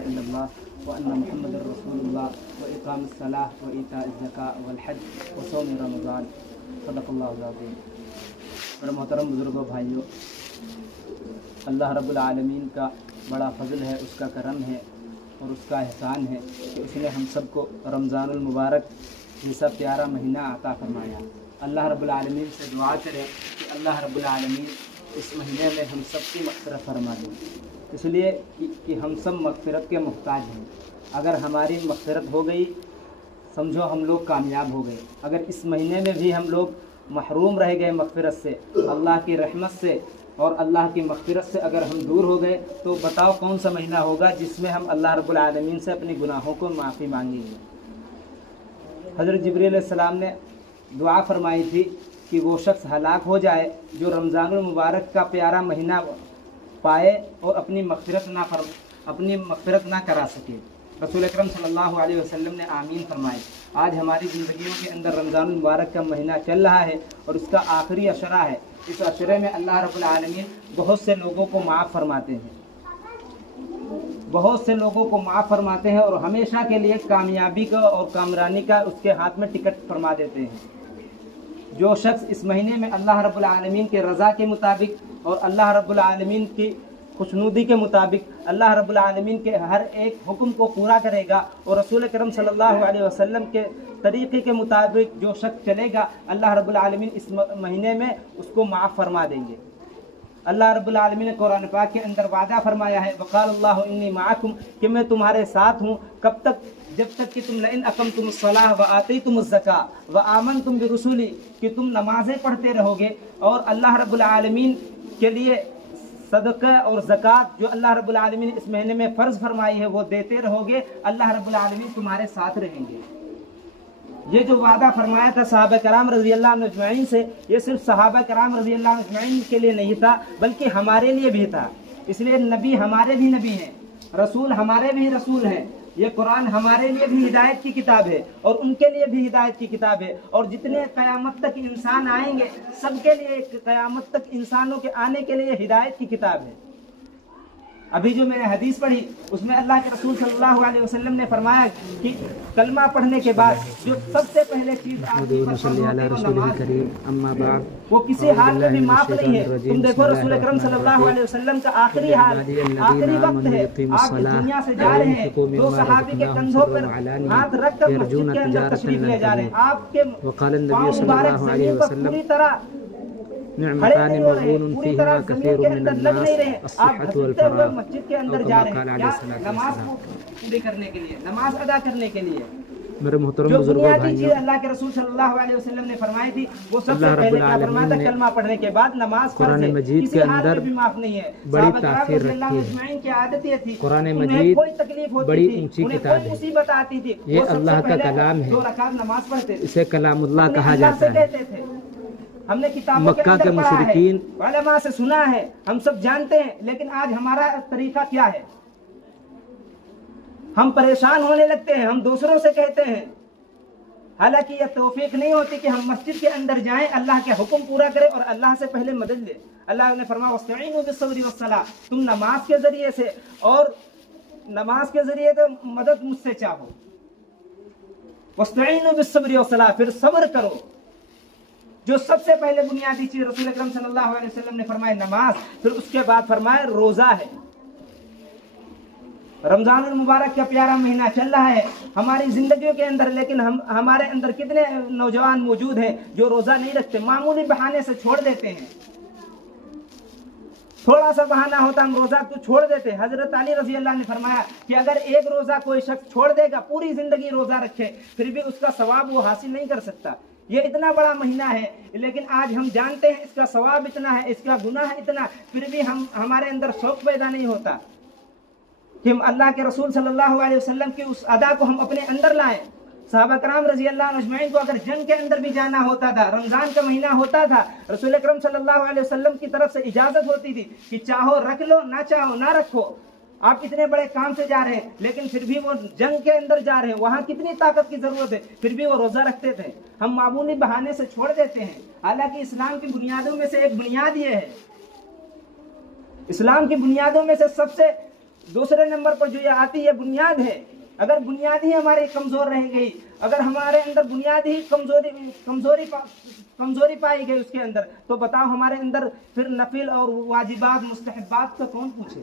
الا اللہ وان محمد رسول اللہ واقام الصلاۃ وایتاء الزکاۃ والحج وصوم رمضان صدق اللہ العظیم۔ میرے محترم بزرگوں بھائیوں، اللہ رب العالمین کا بڑا فضل ہے، اس کا کرم ہے اور اس کا احسان ہے کہ اس نے ہم سب کو رمضان المبارک جیسا پیارا مہینہ عطا فرمایا۔ اللہ رب العالمین سے دعا کریں کہ اللہ رب العالمین اس مہینے میں ہم سب کی مغفرت فرما دیں، اس لیے کہ ہم سب مغفرت کے محتاج ہیں۔ اگر ہماری مغفرت ہو گئی سمجھو ہم لوگ کامیاب ہو گئے، اگر اس مہینے میں بھی ہم لوگ محروم رہ گئے مغفرت سے، اللہ کی رحمت سے اور اللہ کی مغفرت سے اگر ہم دور ہو گئے تو بتاؤ کون سا مہینہ ہوگا جس میں ہم اللہ رب العالمین سے اپنی گناہوں کو معافی مانگیں گے۔ حضرت جبریل علیہ السلام نے دعا فرمائی تھی کہ وہ شخص ہلاک ہو جائے جو رمضان المبارک کا پیارا مہینہ پائے اور اپنی مغفرت نہ کرا سکے۔ رسول اکرم صلی اللہ علیہ وسلم نے آمین فرمائی۔ آج ہماری زندگیوں کے اندر رمضان المبارک کا مہینہ چل رہا ہے اور اس کا آخری عشرہ ہے۔ اس عشرے میں اللہ رب العالمین بہت سے لوگوں کو معاف فرماتے ہیں، بہت سے لوگوں کو معاف فرماتے ہیں اور ہمیشہ کے لیے کامیابی کا اور کامرانی کا اس کے ہاتھ میں ٹکٹ فرما دیتے ہیں۔ جو شخص اس مہینے میں اللہ رب العالمین کے رضا کے مطابق اور اللہ رب العالمین کی خوشنودی کے مطابق اللہ رب العالمین کے ہر ایک حکم کو پورا کرے گا اور رسول کرم صلی اللہ علیہ وسلم کے طریقے کے مطابق جو شخص چلے گا، اللہ رب العالمین اس مہینے میں اس کو معاف فرما دیں گے۔ اللہ رب العالمین نے قرآن پاک کے اندر وعدہ فرمایا ہے، وقال اللہ انی معکم، کہ میں تمہارے ساتھ ہوں، کب تک؟ جب تک کہ تم لئن اقمتم الصلاۃ وآتیتم الزکاۃ وآمنتم برسولی، کہ تم نمازیں پڑھتے رہو گے اور اللہ رب العالمین کے لیے صدقہ اور زکوٰۃ جو اللہ رب العالمین اس مہینے میں فرض فرمائی ہے وہ دیتے رہو گے، اللہ رب العالمین تمہارے ساتھ رہیں گے۔ یہ جو وعدہ فرمایا تھا صحابہ کرام رضی اللہ عنہ اجمعین سے، یہ صرف صحابہ کرام رضی اللہ عنہ اجمعین کے لیے نہیں تھا بلکہ ہمارے لیے بھی تھا۔ اس لیے نبی ہمارے بھی نبی ہیں، رسول ہمارے بھی رسول ہیں، یہ قرآن ہمارے لیے بھی ہدایت کی کتاب ہے اور ان کے لیے بھی ہدایت کی کتاب ہے، اور جتنے قیامت تک انسان آئیں گے سب کے لیے، قیامت تک انسانوں کے آنے کے لیے ہدایت کی کتاب ہے۔ ابھی جو میں نے حدیث پڑھی اس میں اللہ کے رسول صلی اللہ علیہ وسلم نے فرمایا کہ کلمہ پڑھنے کے بعد جو سب سے پہلے چیز آدمی پر فرض ہوتی ہے وہ نماز ہے، وہ کسی حال میں بھی معاف نہیں ہے۔ تم دیکھو رسول اکرم صلی اللہ علیہ وسلم کا آخری حال، آخری وقت ہے، آپ دنیا سے جا رہے ہیں، دو صحابی کے کندھوں پر ہاتھ رکھ کر مسجد کے اندر تشریف لے جا رہے ہیں، آپ کے پاؤں مبارک زمین پر پوری طرح نعمتان مغبون فیہما کثیر من الناس الصحة والفراغ، مسجد کے اندر جا رہے ہیں نماز پوری کرنے کے لیے، نماز ادا کرنے کے لیے۔ میرے محترم جو بزرگوں بنیادی چیز بھائیوں، اللہ کے رسول صلی اللہ علیہ وسلم نے فرمائی تھی وہ سب سے پہلے کیا فرمایا تھا؟ کلمہ پڑھنے کے بعد نماز فرض ہے، کسی حال میں بھی معاف نہیں ہے۔ بڑی تاثیر رکھی ہے۔ کی عادت یہ تھی، قرآن انہیں مجید کوئی تکلیف ہوتی بڑی تھی، اونچی انہیں کتاب کوئی ہے، مصیبت آتی تھی، یہ وہ سب سے اللہ کا پہلے کلام ہے، 2 رکعت نماز پڑھتے تھے، اسے کلام اللہ اپنے کہا اللہ جاتا سے ہے۔ کہتے تھے۔ ہم نے کتابوں کے مکہ اندر کے پڑھا ہے، مشرکین علماء سے سنا ہے، ہم سب جانتے ہیں، لیکن آج ہمارا طریقہ کیا ہے؟ ہم پریشان ہونے لگتے ہیں، ہم دوسروں سے کہتے ہیں، حالانکہ یہ توفیق نہیں ہوتی کہ ہم مسجد کے اندر جائیں، اللہ کے حکم پورا کریں اور اللہ سے پہلے مدد لیں۔ اللہ نے فرمایا وَاسْتَعِينُوا بِالصَّبْرِ وَالصَّلَاةِ، تم نماز کے ذریعے سے اور نماز کے ذریعے سے مدد مجھ سے چاہو۔ وَاسْتَعِينُوا بِالصَّبْرِ وَالصَّلَاةِ، پھر صبر کرو۔ جو سب سے پہلے بنیادی چیز رسول اکرم صلی اللہ علیہ وسلم نے فرمایا نماز، پھر اس کے بعد فرمایا روزہ ہے۔ رمضان المبارک کا پیارا مہینہ چل رہا ہے ہماری زندگیوں کے اندر، لیکن ہمارے اندر کتنے نوجوان موجود ہیں جو روزہ نہیں رکھتے، معمولی بہانے سے چھوڑ دیتے ہیں، تھوڑا سا بہانہ ہوتا ہم روزہ تو چھوڑ دیتے۔ حضرت علی رضی اللہ عنہ نے فرمایا کہ اگر ایک روزہ کوئی شخص چھوڑ دے گا، پوری زندگی روزہ رکھے، پھر بھی اس کا ثواب وہ حاصل نہیں کر سکتا۔ یہ اتنا بڑا مہینہ ہے، لیکن آج ہم جانتے ہیں اس کا ثواب اتنا ہے، اس کا گناہ اتنا، پھر بھی ہمارے اندر شوق پیدا نہیں ہوتا کہ ہم اللہ کے رسول صلی اللہ علیہ وسلم کی اس ادا کو ہم اپنے اندر لائیں۔ صحابہ کرام رضی اللہ عنہ اجمعین کو اگر جنگ کے اندر بھی جانا ہوتا تھا، رمضان کا مہینہ ہوتا تھا، رسول اکرم صلی اللہ علیہ وسلم کی طرف سے اجازت ہوتی تھی کہ چاہو رکھ لو، نہ چاہو نہ رکھو، آپ اتنے بڑے کام سے جا رہے ہیں، لیکن پھر بھی وہ جنگ کے اندر جا رہے ہیں، وہاں کتنی طاقت کی ضرورت ہے، پھر بھی وہ روزہ رکھتے تھے۔ ہم معمولی بہانے سے چھوڑ دیتے ہیں، حالانکہ اسلام کی بنیادوں میں سے ایک بنیاد یہ ہے، اسلام کی بنیادوں میں سے سب سے دوسرے نمبر پر جو یہ آتی ہے بنیاد ہے، اگر بنیاد ہی ہماری کمزور رہ گئی، اگر ہمارے اندر بنیاد ہی کمزوری پائی گئی اس کے اندر، تو بتاؤ ہمارے اندر پھر نفل اور واجبات مستحبات کا کون پوچھے؟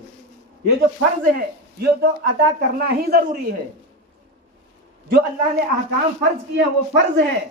یہ جو فرض ہے یہ تو ادا کرنا ہی ضروری ہے، جو اللہ نے احکام فرض کیے ہیں وہ فرض ہے،